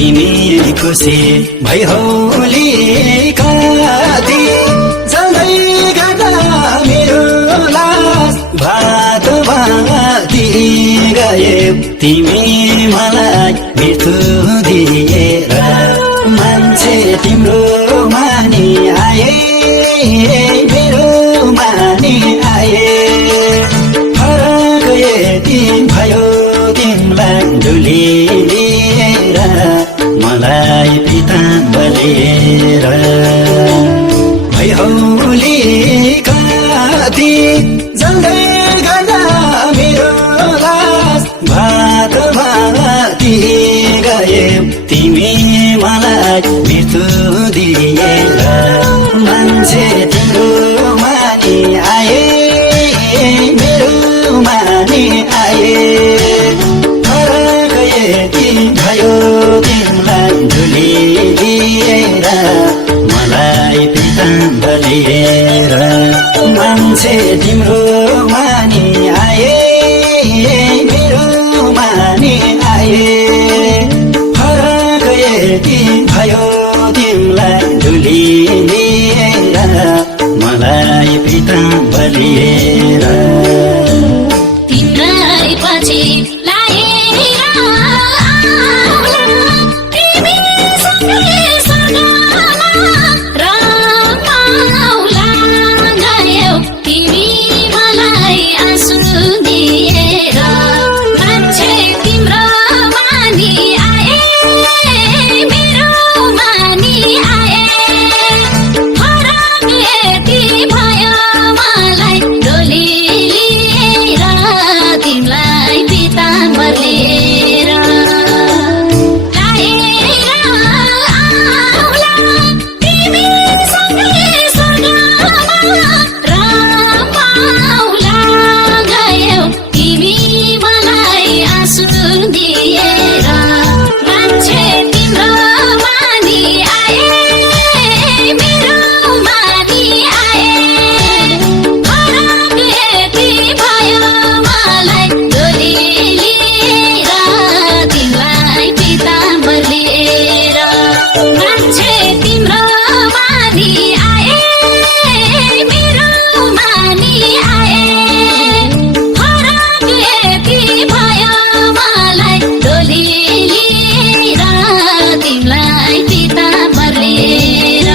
तिमी खुसी भइहोली कति जल्दै गर्दा मेरो लास भात भाती गए तिमी मलाई मृत्यु दिएर मान्छे तिम्रो मानी आए मेरो मानी आए फरक यति भयो तिमीलाई डुली लिएर मलाई पिता बलिएर भइहोली कति जल्दै गर्दा मेरो लास भात भाती गए तिमी मलाई मृत्यु दिएर मान्छे तिम्रो मानी आए मेरो मानी आए फरक यति भयो तिमीलाई डुली लिएर मलाई पिता बलिएर मान्छे तिम्रो मानी आए मेरो मानी आए फरक यति भयो तिमीलाई डुली लिएर मलाई पिता बलिएर तिम्रै पछि लागेर तिमी सँगै स्वर्गमा रमाउला गयौ तिमी मलाई आँसु दिएर मान्छे तिम्रो मानी आए मेरो मानी आए फरक यति भयो मलाई डोली लिएर तिमीलाई पिता बलिएर आउला तिमी सँगै स्वर्गमा रमाउला गयौ तिमी मलाई आँसु दिएर मान्छे तिम्रो मानी आए मेरो मानी आए फरक यति भयो मलाई डोली लिएर तिमीलाई पिता बलिएर मान्छे तिम्रो मानी आए मेरो मानी आए फरक यति भयो मलाई डोली लिएर तिमीलाई पिता बलिएर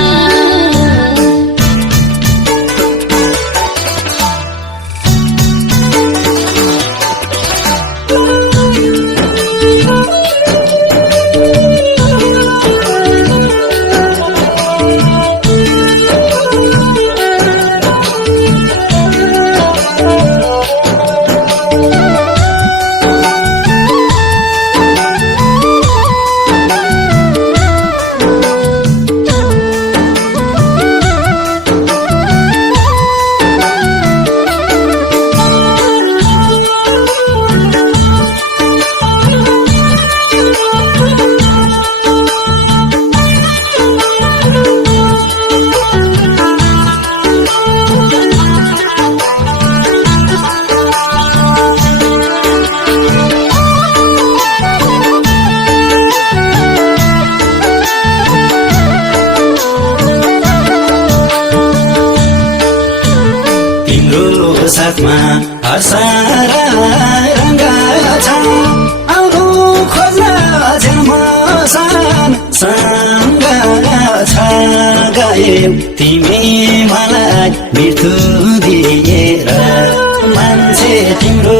साथमा हर्षरा रङ्ग छ आउनु खोज्न सँग छ गए तिमी मलाई मृत्यु दिएर मान्छे तिम्रो